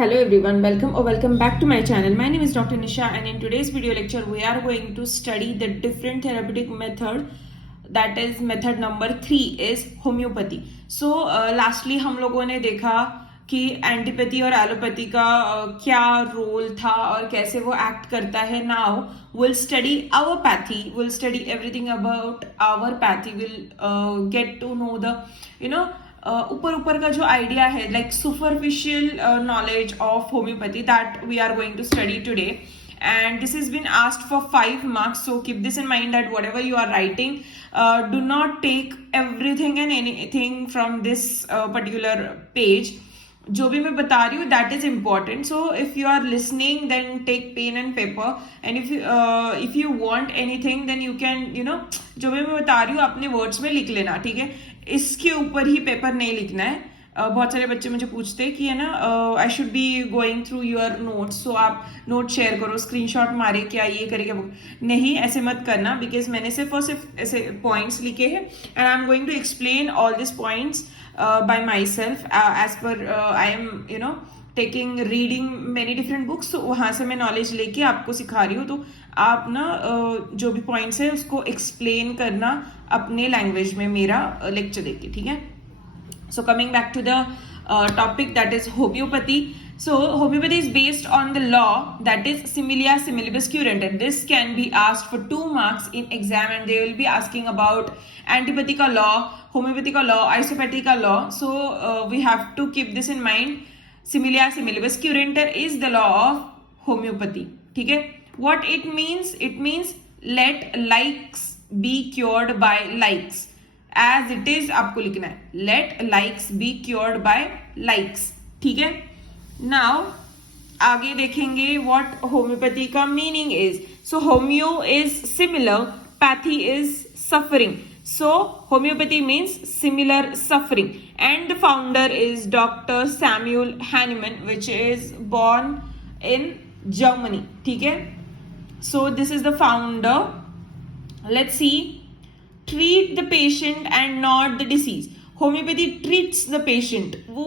Hello everyone, welcome or welcome back to my channel. My name is Dr. Nisha and in today's video lecture we are going to study the different therapeutic method, that is method number 3 is homeopathy. So lastly हम लोगों ने देखा कि antipathy और allopathy का क्या role था और कैसे वो एक्ट करता है. Now we'll study our pathy, we'll study everything about our pathy, we'll get to know the ऊपर का जो आइडिया है, like superficial knowledge of homeopathy, that we are going to study today. And this has been asked for 5 marks, so keep this in mind that whatever you are writing, do not take everything and anything from this particular page. जो भी मैं बता रही हूँ that is important, so if you are listening then take pen and paper, and if you want anything then you can जो भी मैं बता रही हूँ अपने वर्ड्स में लिख लेना, ठीक है. इसके ऊपर ही पेपर नहीं लिखना है. बहुत सारे बच्चे मुझे पूछते हैं कि है ना I should be going through your notes, so आप नोट शेयर करो, स्क्रीनशॉट मारे, क्या ये करे क्या नहीं, ऐसे मत करना, बिकॉज मैंने सिर्फ और सिर्फ ऐसे पॉइंट्स लिखे हैं and I am going to explain all this points by myself as per I am taking reading many different books. वहां से मैं नॉलेज लेके आपको सिखा रही हूँ, तो आप ना जो भी पॉइंट्स है उसको एक्सप्लेन करना अपने लैंग्वेज में मेरा लेक्चर देख के, ठीक है. So coming back to the topic, that is homeopathy. So homeopathy is based on the law that is similia similibus current, and this can be asked for 2 marks in exam, and they will be asking about antipathy ka law, homeopathy ka law, isopathy ka law. So we have to keep this in mind. Similia similibus current is the law of homeopathy. ठीक है. What it means? It means let likes be cured by likes. As it is आपको लिखना है, let likes be cured by likes, ठीक है. Now आगे देखेंगे what homeopathy का meaning is. So homeo is similar, pathy is suffering. So homeopathy means similar suffering, and the founder is Dr. Samuel Hahnemann, which is born in Germany, ठीक है. So this is the founder. Let's see. Treat the patient and not the disease. Homeopathy treats the patient. वो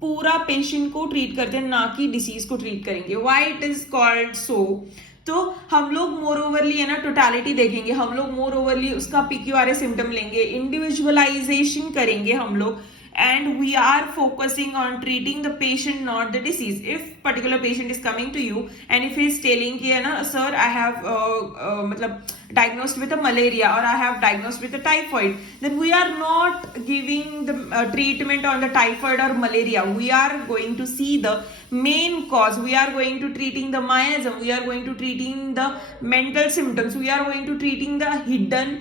पूरा patient को treat करते हैं, ना कि disease को ट्रीट करेंगे. Why it is called so? तो हम लोग मोर ओवरली है ना टोटालिटी देखेंगे, हम लोग मोर ओवरली उसका PQRS सिम्टम लेंगे, इंडिविजुअलाइजेशन करेंगे हम लोग, and we are focusing on treating the patient, not the disease. If particular patient is coming to you and if he is telling कि है ना sir I have मतलब diagnosed with a malaria or I have diagnosed with a typhoid, then we are not giving the treatment on the typhoid or malaria. We are going to see the main cause. We are going to treating the miasm. We are going to treating the mental symptoms. We are going to treating the hidden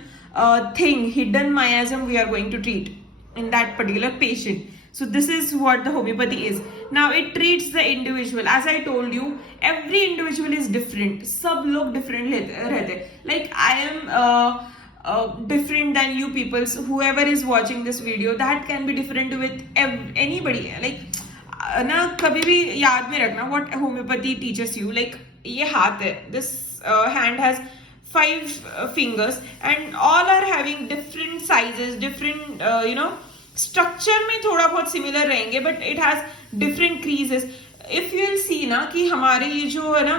hidden miasm we are going to treat in that particular patient. So this is what the homeopathy is. Now it treats the individual. As I told you, every individual is different. सब लोग different रहते. Like I am different than you people. So whoever is watching this video, that can be different with anybody. Like ना कभी भी याद में रखना what homeopathy teaches you. Like ये हाथ है. This hand has 5 fingers and all are having different sizes, different structure में थोड़ा बहुत similar रहेंगे, but it has different creases. If you will see ना कि हमारे ये जो है ना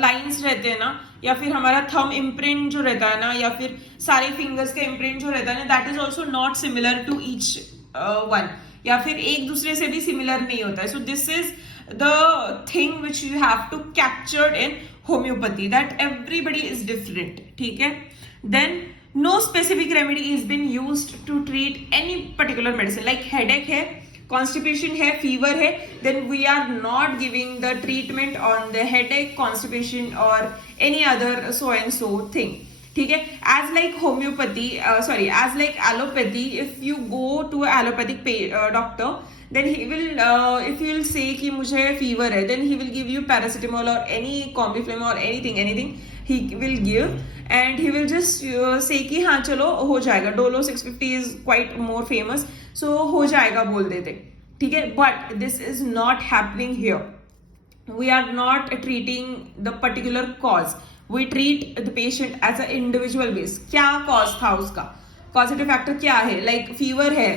लाइंस रहते हैं ना, या फिर हमारा थंब इम्प्रिंट जो रहता है ना, या फिर सारे फिंगर्स का इम्प्रिंट जो रहता है ना, that is also not similar to each one, या फिर एक दूसरे से भी सिमिलर नहीं होता है. So this is the thing which you have to capture in homeopathy, that everybody is different, ठीक है. Then no specific remedy is been used to treat any particular medicine. Like headache है, constipation है, fever है, then we are not giving the treatment on the headache, constipation or any other so and so thing, ठीक है. As like homeopathy, as like allopathy, if you go to an allopathic doctor, then he will if you will say कि मुझे fever है, then he will give you paracetamol or any Combi-Flam or anything he will give, and he will just say कि हाँ चलो हो जाएगा. Dolo 650 is quite more famous, so हो जाएगा बोल देते, ठीक है. But this is not happening here. We are not treating the particular cause. We treat the patient as an individual base. क्या cause था उसका, causative factor क्या है, like fever है,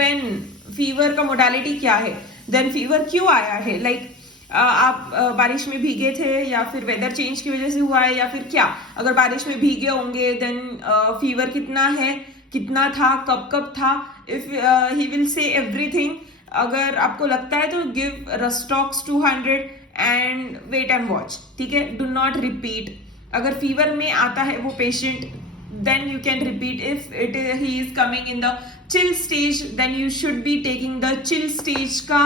when फीवर का मोडालिटी क्या है, देन फीवर क्यों आया है, लाइक आप बारिश में भीगे थे या फिर वेदर चेंज की वजह से हुआ है या फिर क्या. अगर बारिश में भीगे होंगे देन फीवर कितना है, कितना था, कब कब था. If he will say everything. अगर आपको लगता है तो give rhus tox 200 and wait and watch. ठीक है, डू नॉट रिपीट. अगर फीवर में आता है वो patient, then you can repeat. If he is coming in the chill stage, then you should be taking the chill stage ka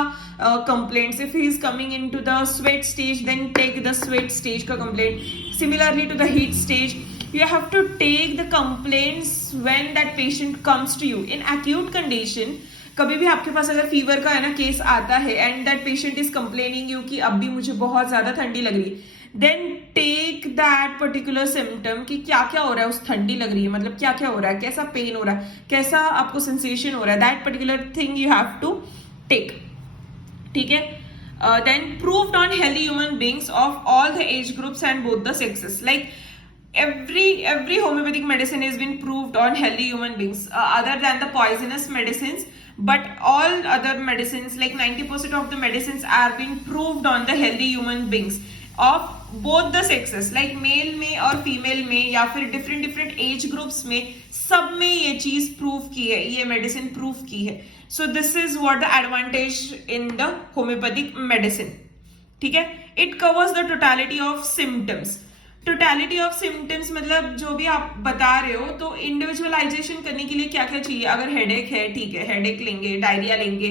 complaints. If he is coming into the sweat stage, then take the sweat stage ka complaint. Similarly to the heat stage, you have to take the complaints when that patient comes to you. In acute condition, कभी भी आपके पास अगर fever का है ना case आता है and that patient is complaining you कि अब भी मुझे बहुत ज्यादा ठंडी लग रही है, then take that particular symptom कि क्या क्या हो रहा है, उस ठंडी लग रही है मतलब क्या क्या हो रहा है, कैसा पेन हो रहा है, कैसा आपको सेंसेशन हो रहा है, that particular thing you have to take. ठीक है. Then proved on healthy human beings of all the age groups and both the sexes. Like every homeopathic medicine has been proved on healthy human beings other than the poisonous medicines, but all other medicines like 90% of the medicines are being proved on the healthy human beings of both the sexes, like male में और female में या फिर different age groups में, सब में ये चीज प्रूव की है, ये मेडिसिन प्रूव की है. So this is what the advantage in the homeopathic medicine. ठीक है. It covers the totality of symptoms. Totality of symptoms मतलब जो भी आप बता रहे हो, तो इंडिविजुअलाइजेशन करने के लिए क्या क्या चाहिए. अगर हेडेक है, ठीक है, हेडेक लेंगे, डायरिया लेंगे,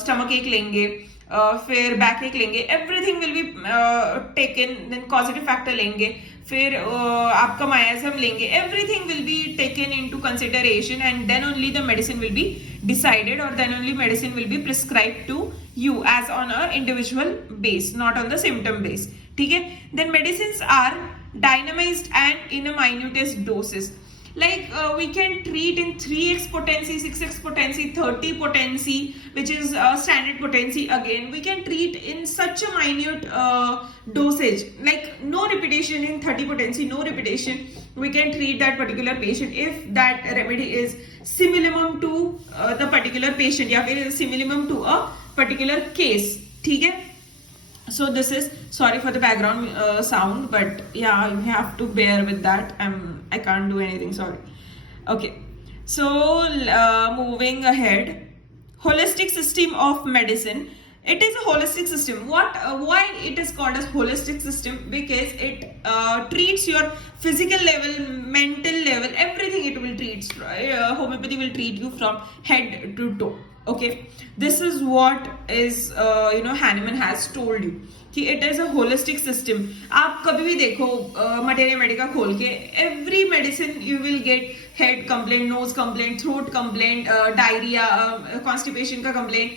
स्टमक एक लेंगे, फिर बैक एक लेंगे, everything will be taken. Then causative factor लेंगे, फिर आपका मायाजम लेंगे, everything will be taken into consideration and then only the medicine will be decided और then only medicine will be prescribe to you as on a individual base, not on the symptom base. ठीक है. Then medicine are dynamized and in a minutest doses. Like we can treat in 3x potency, 6x potency, 30 potency, which is standard potency. Again, we can treat in such a minute dosage, like no repetition in 30 potency, no repetition. We can treat that particular patient if that remedy is similar to the particular patient या फिर similar to a particular case. ठीक है. So this is, sorry for the background sound, but yeah, you have to bear with that. I can't do anything, sorry. Okay, so moving ahead, holistic system of medicine. It is a holistic system. Why it is called as holistic system? Because it treats your physical level, mental level, everything it will treat. Homeopathy will treat you from head to toe. Okay, this is what is Hahnemann has told you कि it is a holistic system. आप कभी भी देखो materia Medica खोल के, every medicine you will get head complaint, nose complaint, throat complaint, diarrhea, constipation का complaint,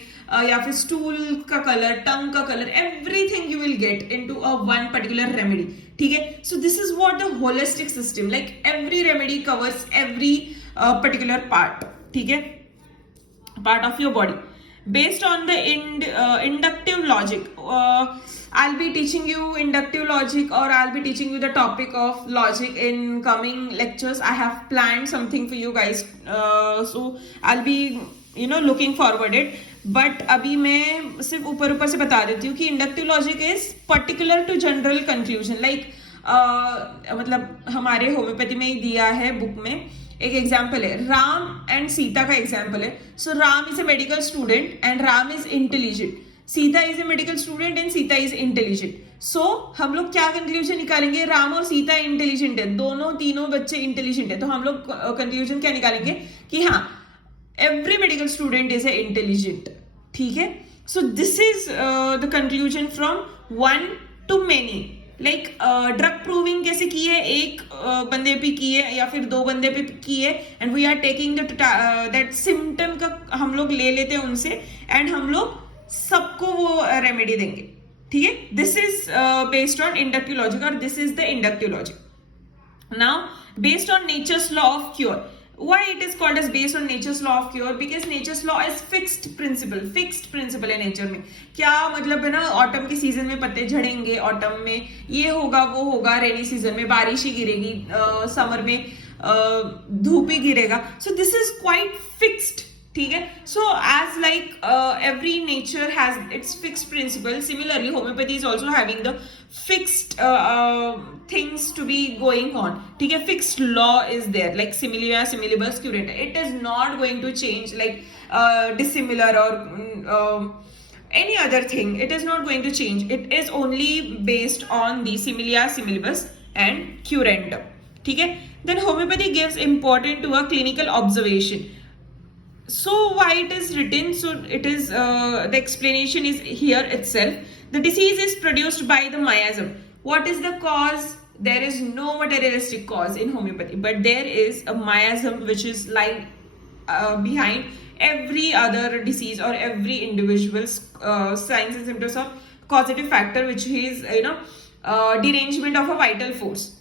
या फिर stool का color, tongue का color, everything you will get into a one particular remedy. ठीक है. So this is what the holistic system, like every remedy covers every particular part. ठीक है. Part of your body based on the inductive logic. I'll be teaching you inductive logic, or I'll be teaching you the topic of logic in coming lectures. I have planned something for you guys, so I'll be looking forward it. But अभी मैं सिर्फ ऊपर से बता देती हूँ कि inductive logic is particular to general conclusion. Like मतलब हमारे होम्योपैथी में ही दिया है बुक में. एक एग्जाम्पल है, राम एंड सीता का एग्जाम्पल है. So Ram is a medical student and Ram is intelligent. Sita is a medical student and Sita is intelligent. So हम लोग क्या कंक्लूजन निकालेंगे? राम और सीता इंटेलिजेंट है, तीनों बच्चे इंटेलिजेंट है. तो हम लोग कंक्लूजन क्या निकालेंगे कि हाँ, every medical student is a intelligent. ठीक है. So this is the conclusion from one two many. Like drug proving कैसे की है, एक बंदे पे की है या फिर 2 बंदे पे की है, and we are taking that symptom का हम लोग ले लेते हैं उनसे एंड हम लोग सबको वो रेमेडी देंगे. ठीक है. This is based on inductive logic और this is the inductive logic. Now based on nature's law of cure. Why it is called as based on nature's law of cure? Because nature's law is fixed principle है nature में. क्या मतलब है ना, autumn के season में पत्ते झड़ेंगे, autumn में ये होगा वो होगा, रेनी सीजन में बारिश ही गिरेगी, समर में धूप ही गिरेगा. So this is quite fixed. ठीक है. So as like every nature has its fixed principle, similarly homeopathy is also having the fixed things to be going on. ठीक है, fixed law is there, like similia similibus curenta. It is not going to change like dissimilar or any other thing. It is not going to change. It is only based on the similia similibus and curentum. ठीक है. Then homeopathy gives importance to a clinical observation. So why it is written? So it is the explanation is here itself. The disease is produced by the miasm. What is the cause? There is no materialistic cause in homeopathy, but there is a miasm which is lying behind every other disease or every individual's signs and symptoms of causative factor, which is derangement of a vital force.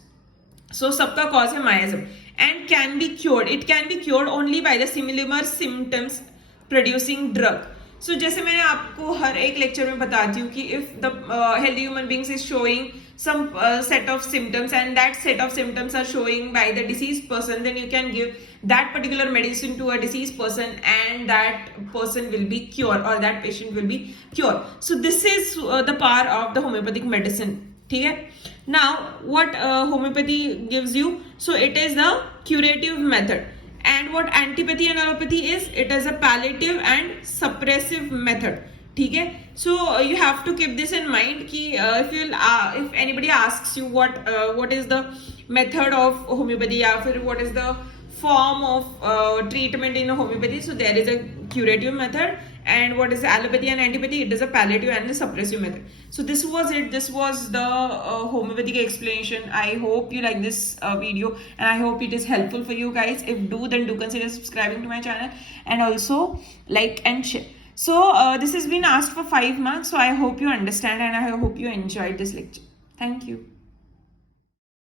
So सबका cause है miasm and can be cured. It can be cured only by the similar symptoms producing drug. So जैसे मैंने आपको हर एक lecture में बताती हूँ कि if the healthy human beings is showing some set of symptoms and that set of symptoms are showing by the diseased person, then you can give that particular medicine to a diseased person and that person will be cured or that patient will be cured. So this is the power of the homeopathic medicine. ठीक है. Now what homeopathy gives you? So it is the curative method, and what antipathy and allopathy is, it is a palliative and suppressive method. ठीक है. So you have to keep this in mind कि if anybody asks you what is the method of homeopathy या फिर what is the form of treatment in homeopathy, so there is a curative method, and what is the allopathy and antipathy, it is a palliative and the suppressive method. So this was it. This was the homeopathic explanation. I hope you like this video and I hope it is helpful for you guys. If do, then do consider subscribing to my channel and also like and share. So this has been asked for 5 marks, so I hope you understand and I hope you enjoyed this lecture. Thank you.